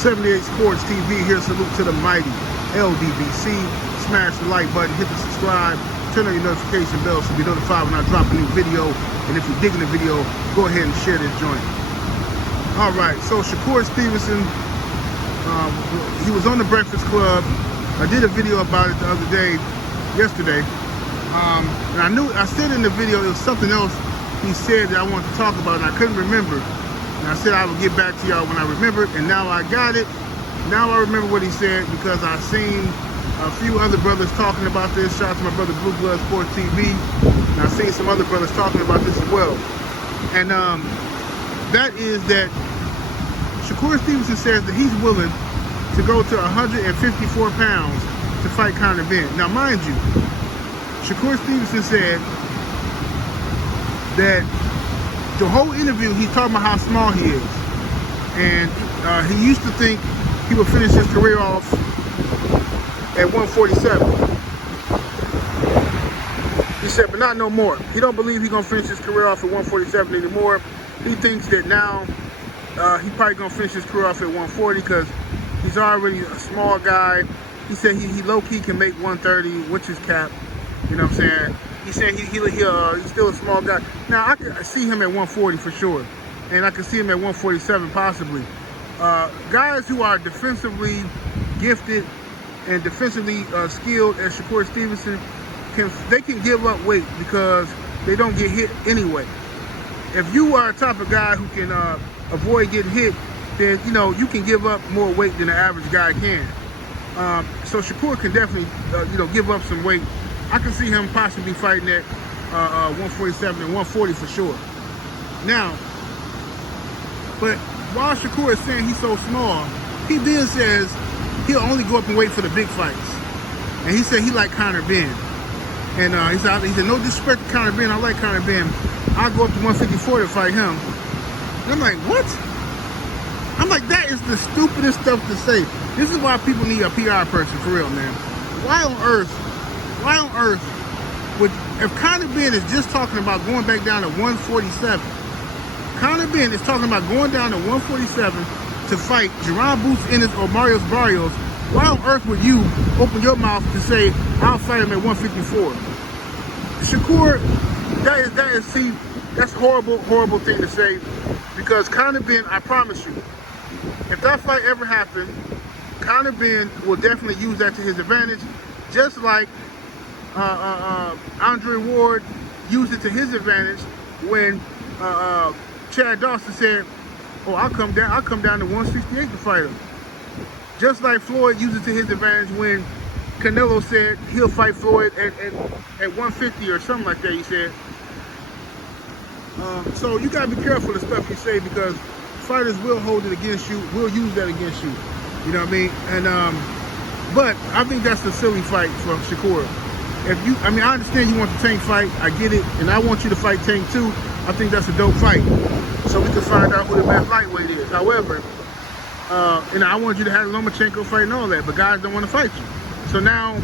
78 Sports TV here. Salute to the mighty LDBC. Smash the like button, hit the subscribe, turn on your notification bell so you'll be notified when I drop a new video. And if you're digging the video, go ahead and share this joint. All right, so Shakur Stevenson, he was on the Breakfast Club. I did a video about it the other day, yesterday. And I said in the video it was something else he said that I wanted to talk about, and I couldn't remember. And I said I would get back to y'all when I remembered, and now I got it. Now I remember what he said because I've seen a few other brothers talking about this. Shout out to my brother Blue Blood Sports TV. And I've seen some other brothers talking about this as well. And that is that Shakur Stevenson says that he's willing to go to 154 pounds to fight Conor Benn. Now, mind you, Shakur Stevenson said that the whole interview he's talking about how small he is. And he used to think he would finish his career off at 147. He said, but not no more. He don't believe he's going to finish his career off at 147 anymore. He thinks that now he's probably going to finish his career off at 140 because he's already a small guy. He said he low-key can make 130, which is cap. You know what I'm saying? He said he's still a small guy. Now, I can see him at 140 for sure. And I can see him at 147 possibly. Guys who are defensively gifted and defensively skilled as Shakur Stevenson, they can give up weight because they don't get hit anyway. If you are a type of guy who can avoid getting hit, then you can give up more weight than the average guy can. So Shakur can definitely give up some weight. I can see him possibly fighting at 147 and 140 for sure. Now, but while Shakur is saying he's so small, he then says he'll only go up and wait for the big fights. And he said he like Conor Benn. And he said no disrespect to Conor Benn, I like Conor Benn. I'll go up to 154 to fight him. And I'm like, what? I'm like, that is the stupidest stuff to say. This is why people need a PR person, for real, man. Why on earth would, if Conor Benn is just talking about going back down to 147, Conor Benn is talking about going down to 147 to fight Jerron Boots Ennis or Marius Barrios, why on earth would you open your mouth to say, I'll fight him at 154? Shakur, that's a horrible thing to say, because Conor Benn, I promise you, if that fight ever happened, Conor Benn will definitely use that to his advantage, just like Andre Ward used it to his advantage when Chad Dawson said, "Oh, I'll come down to 168 to fight him." Just like Floyd used it to his advantage when Canelo said he'll fight Floyd at 150 or something like that. He said. So you gotta be careful of the stuff you say, because fighters will hold it against you, will use that against you. You know what I mean? And but I think that's a silly fight for Shakur. I understand you want the Tank fight, I get it, and I want you to fight Tank too. I think that's a dope fight, so we can find out who the best lightweight is. However, and I want you to have Lomachenko fight and all that, but guys don't want to fight you. So now,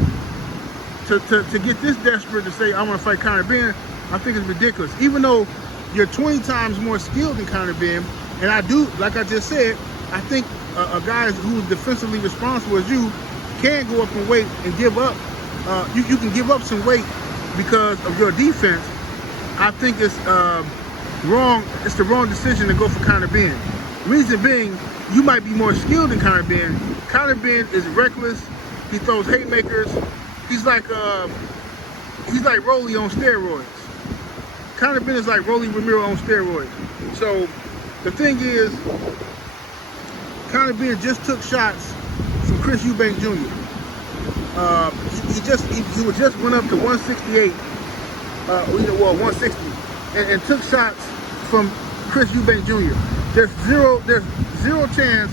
to get this desperate to say I want to fight Conor Benn, I think it's ridiculous. Even though you're 20 times more skilled than Conor Benn, and I do, like I just said, I think a guy who's defensively responsible as you can go up and wait and give up. You can give up some weight because of your defense. I think it's wrong. It's the wrong decision to go for Conor Benn. Reason being, you might be more skilled than Conor Benn. Conor Benn is reckless. He throws haymakers. He's like Rolly on steroids. Conor Benn is like Rolly Ramiro on steroids. So the thing is, Conor Benn just took shots from Chris Eubank Jr. He just went up to 168, 160, and took shots from Chris Eubank Jr. There's zero chance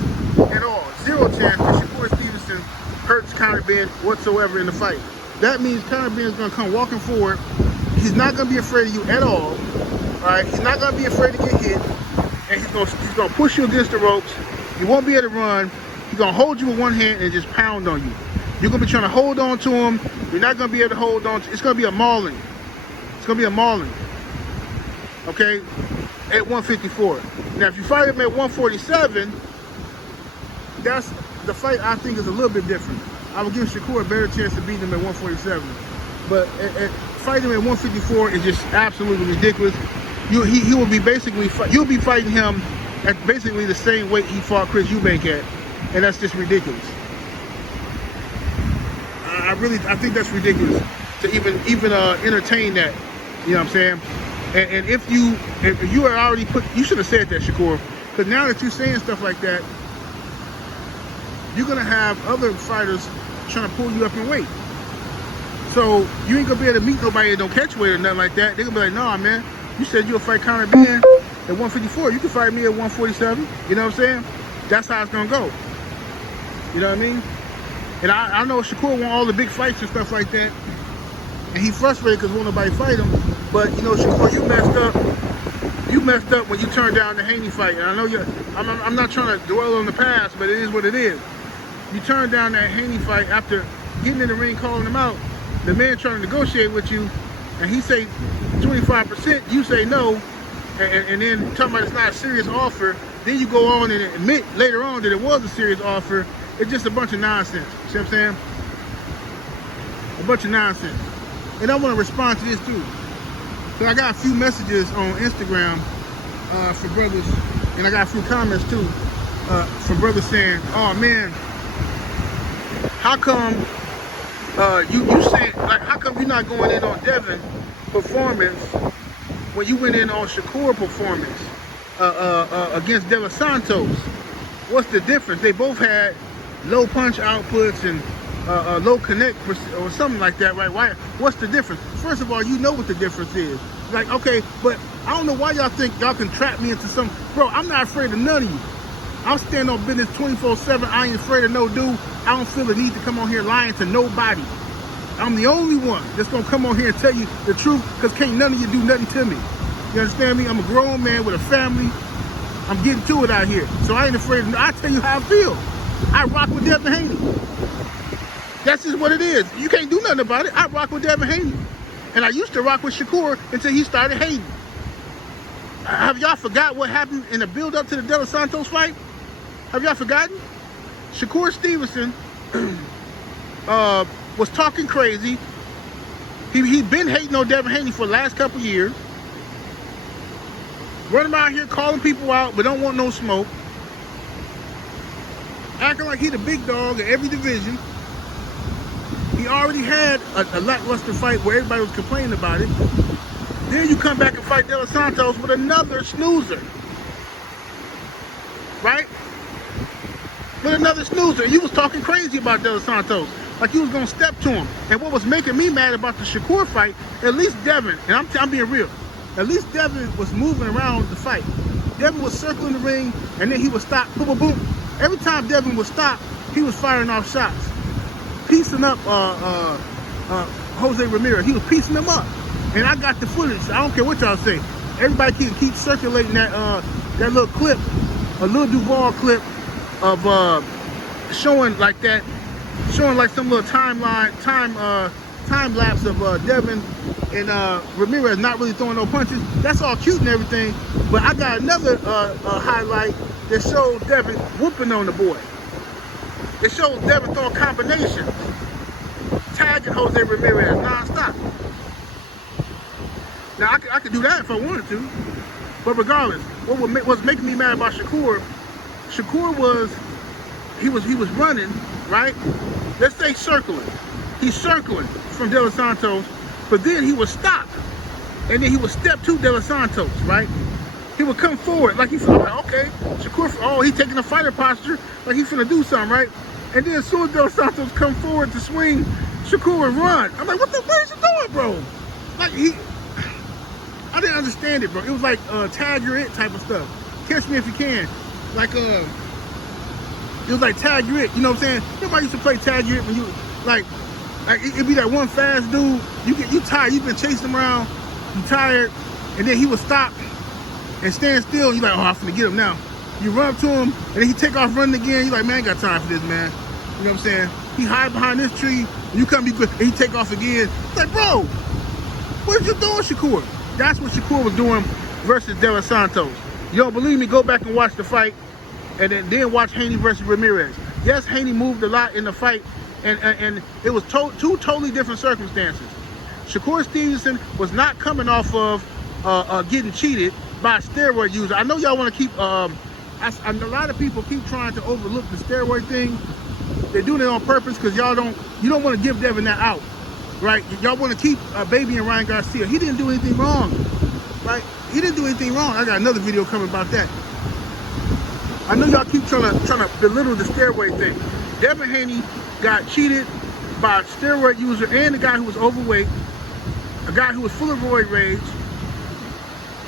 at all, that Shakur Stevenson hurts Conor Benn whatsoever in the fight. That means Conor Benn is going to come walking forward. He's not going to be afraid of you at all. Right? He's not going to be afraid to get hit, and he's going to push you against the ropes. You won't be able to run. He's going to hold you with one hand and just pound on you. You're going to be trying to hold on to him. You're not going to be able to hold on to. It's going to be a mauling. It's going to be a mauling. Okay? At 154. Now, if you fight him at 147, that's the fight. I think is a little bit different. I would give Shakur a better chance to beat him at 147, but fighting him at 154 is just absolutely ridiculous. He will be basically you'll be fighting him at basically the same weight he fought Chris Eubank at, and that's just ridiculous. I think that's ridiculous to even entertain that. You know what I'm saying? And if you are already you should have said that, Shakur, because now that you're saying stuff like that, you're gonna have other fighters trying to pull you up in weight. So you ain't gonna be able to meet nobody that don't catch weight or nothing like that. They're gonna be like, nah, man, you said you'll fight Conor Benn at 154. You can fight me at 147. You know what I'm saying? That's how it's gonna go. You know what I mean? And I know Shakur won all the big fights and stuff like that, and he frustrated because won't nobody fight him. But you know, Shakur, you messed up. You messed up when you turned down the Haney fight. And I know I'm not trying to dwell on the past, but it is what it is. You turned down that Haney fight after getting in the ring, calling him out. The man trying to negotiate with you, and he say 25%. You say no, and then talking about it's not a serious offer. Then you go on and admit later on that it was a serious offer. It's just a bunch of nonsense. See what I'm saying? A bunch of nonsense. And I want to respond to this too. So I got a few messages on Instagram for brothers, and I got a few comments too from brothers saying, "Oh man, how come you saying like how come you're not going in on Devin performance when you went in on Shakur performance against De Los Santos? What's the difference? They both had low punch outputs and low connect or something like that, right? Why? What's the difference? First of all, you know what the difference is. Like, okay, but I don't know why y'all think y'all can trap me into some. Bro, I'm not afraid of none of you. I'll stand on business 24/7. I ain't afraid of no dude. I don't feel the need to come on here lying to nobody. I'm the only one that's gonna come on here and tell you the truth, because can't none of you do nothing to me. You understand me? I'm a grown man with a family. I'm getting to it out here. So I ain't afraid of, I tell you how I feel. I rock with Devin Haney. That's just what it is. You can't do nothing about it. I rock with Devin Haney. And I used to rock with Shakur until he started hating. Have y'all forgot what happened in the build-up to the De Los Santos fight? Have y'all forgotten? Shakur Stevenson was talking crazy. He'd been hating on Devin Haney for the last couple years. Running around here calling people out, but don't want no smoke. Acting like he the big dog in every division. He already had a lackluster fight where everybody was complaining about it. Then you come back and fight De Los Santos with another snoozer. Right? With another snoozer. You was talking crazy about De Los Santos. Like you was going to step to him. And what was making me mad about the Shakur fight, at least Devin, and I'm being real, at least Devin was moving around the fight. Devin was circling the ring, and then he would stop, boom, boom, boom. Every time Devin would stop, he was firing off shots. Piecing up Jose Ramirez. He was piecing him up. And I got the footage. I don't care what y'all say. Everybody can keep circulating that little clip, a little Duval clip of showing like some little time lapse of Devin and Ramirez not really throwing no punches. That's all cute and everything. But I got another highlight that shows Devin whooping on the boy. It shows Devin throwing combinations, tagging Jose Ramirez non-stop. Now, I could do that if I wanted to, but regardless, what was making me mad about Shakur was, he was running, right? Let's say circling. He's circling from De Los Santos, but then he would stop, and then he would step to De Los Santos, right? He would come forward like he felt like, okay, Shakur, oh, he's taking a fighter posture, like he's finna do something, right? And then as soon as De Los Santos come forward to swing, Shakur would run. I'm like, what is he doing, bro? Like I didn't understand it, bro. It was like tag you're it type of stuff. Catch me if you can. Like it was like tag you're it. You know what I'm saying? Everybody used to play tag you're it when you like it'd be that one fast dude. You tired. You've been chasing him around. You tired, and then he would stop and stand still. And you're like, oh, I'm finna get him now. You run up to him, and then he take off running again. You're like, man, I ain't got time for this, man. You know what I'm saying? He hide behind this tree, and you come be quick, and he take off again. It's like, bro, what are you doing, Shakur? That's what Shakur was doing versus De Los Santos. You don't believe me? Go back and watch the fight. and then watch Haney versus Ramirez. Yes, Haney moved a lot in the fight, and it was two totally different circumstances. Shakur Stevenson was not coming off of getting cheated by a steroid user. I know y'all want to keep, a lot of people keep trying to overlook the steroid thing. They're doing it on purpose because you don't want to give Devin that out, right? Y'all want to keep Baby and Ryan Garcia. He didn't do anything wrong, right? He didn't do anything wrong. I got another video coming about that. I know y'all keep trying to belittle the steroid thing. Devin Haney got cheated by a steroid user and a guy who was overweight, a guy who was full of roid rage.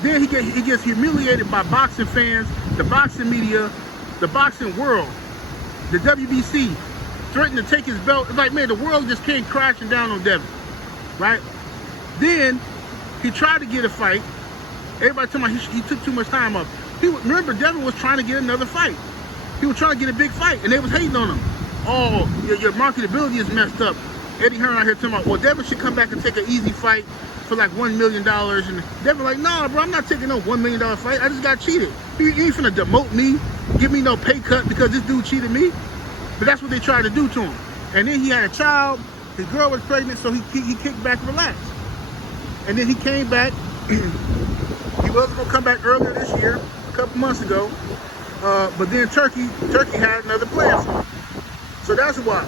Then he gets humiliated by boxing fans, the boxing media, the boxing world, the WBC, threatened to take his belt. It's like, man, the world just came crashing down on Devin, right? Then he tried to get a fight. Everybody told me he took too much time off. Remember, Devin was trying to get another fight. He was trying to get a big fight, and they was hating on him. Oh, your marketability is messed up. Eddie Hearn out here talking about, well, Devin should come back and take an easy fight for like $1 million. And Devin like, nah, bro, I'm not taking no $1 million fight. I just got cheated. He ain't finna demote me, give me no pay cut because this dude cheated me. But that's what they tried to do to him. And then he had a child. His girl was pregnant, so he kicked back and relaxed. And then he came back. He was gonna come back earlier this year, a couple months ago. But then Turkey had another plan for him. So that's why.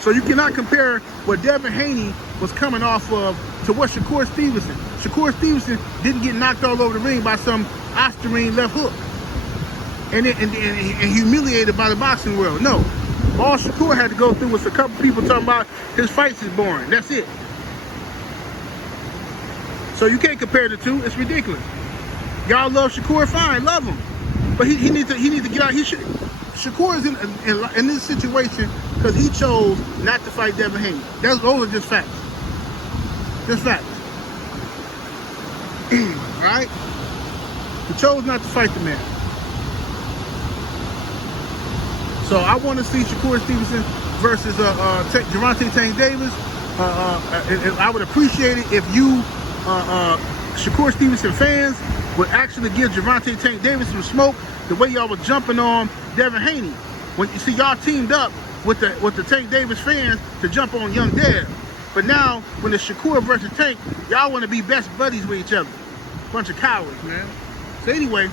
So you cannot compare what Devin Haney was coming off of to what Shakur Stevenson. Shakur Stevenson didn't get knocked all over the ring by some Ostarine left hook and humiliated by the boxing world. No. All Shakur had to go through was a couple people talking about his fights is boring. That's it. So you can't compare the two. It's ridiculous. Y'all love Shakur, fine, love him. But he needs to get out. Shakur is in this situation because he chose not to fight Devin Haney. Those are just facts. Just facts. Alright? He chose not to fight the man. So I want to see Shakur Stevenson versus Gervonta Tank Davis. I would appreciate it if you, Shakur Stevenson fans, would actually give Gervonta Tank Davis some smoke the way y'all was jumping on Devin Haney. When you see y'all teamed up with the Tank Davis fans to jump on Young Dev. But now, when it's Shakur versus Tank, y'all want to be best buddies with each other. Bunch of cowards, man. So anyway,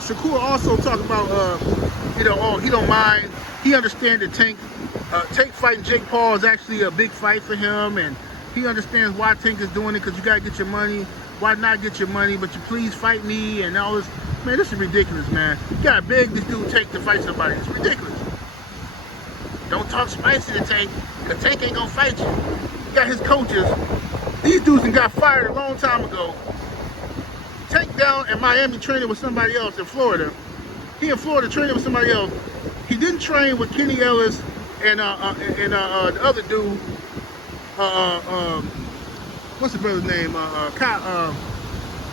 Shakur also talked about, he don't mind. He understands that Tank fighting Jake Paul is actually a big fight for him, and he understands why Tank is doing it because you gotta get your money. Why not get your money? But you please fight me and all this. Man, this is ridiculous, man. You gotta beg this dude Tank to fight somebody. It's ridiculous. Don't talk spicy to Tank, because Tank ain't gonna fight you. You got his coaches. These dudes got fired a long time ago. Tank down in Miami training with somebody else in Florida. He in Florida training with somebody else. He didn't train with Kenny Ellis and the other dude. What's the brother's name?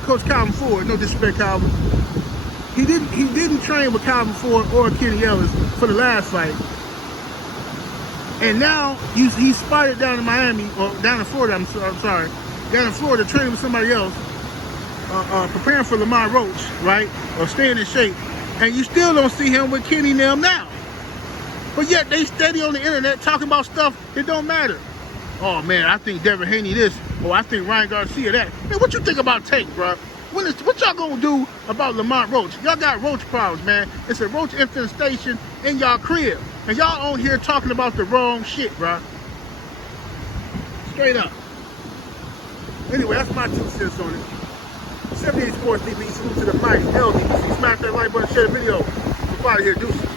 Coach Calvin Ford. No disrespect, Calvin. He didn't train with Calvin Ford or Kenny Ellis for the last fight. And now he's spotted down in Miami, or down in Florida, I'm sorry. Down in Florida training with somebody else, preparing for Lamont Roach, right? Or staying in shape. And you still don't see him with Kenny and them now. But yet they steady on the internet talking about stuff that don't matter. Oh man, I think Devin Haney this, or I think Ryan Garcia that. Man, what you think about Tank, bro? What y'all gonna do about Lamont Roach? Y'all got roach problems, man. It's a roach infestation in y'all crib. And y'all on here talking about the wrong shit, bro. Straight up. Anyway, that's my 2 cents on it. 78 Sports TV, salute to the mic, LD. Smash that like button, share the video. I'm out of here, deuces.